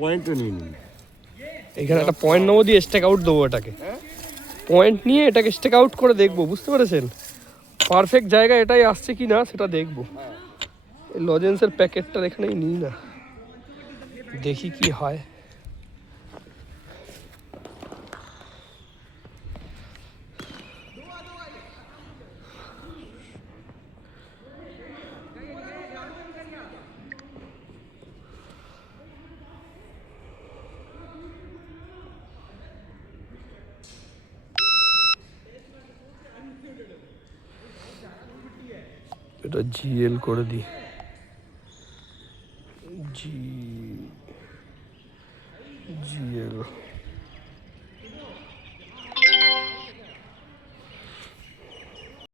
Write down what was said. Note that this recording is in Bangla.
পয়েন্টও নিয়ে নিন, এখানে একটা পয়েন্ট নেবো, দিয়ে স্টেক আউট দেবো এটাকে। পয়েন্ট নিয়ে এটাকে স্টেক আউট করে দেখবো, বুঝতে পেরেছেন? পারফেক্ট জায়গা এটাই আসছে কি না সেটা দেখবো। এই লজেন্সের প্যাকেটটা এখানেই নিই না, দেখি কি হয়। এটা জিএল করে দিই, জিএল।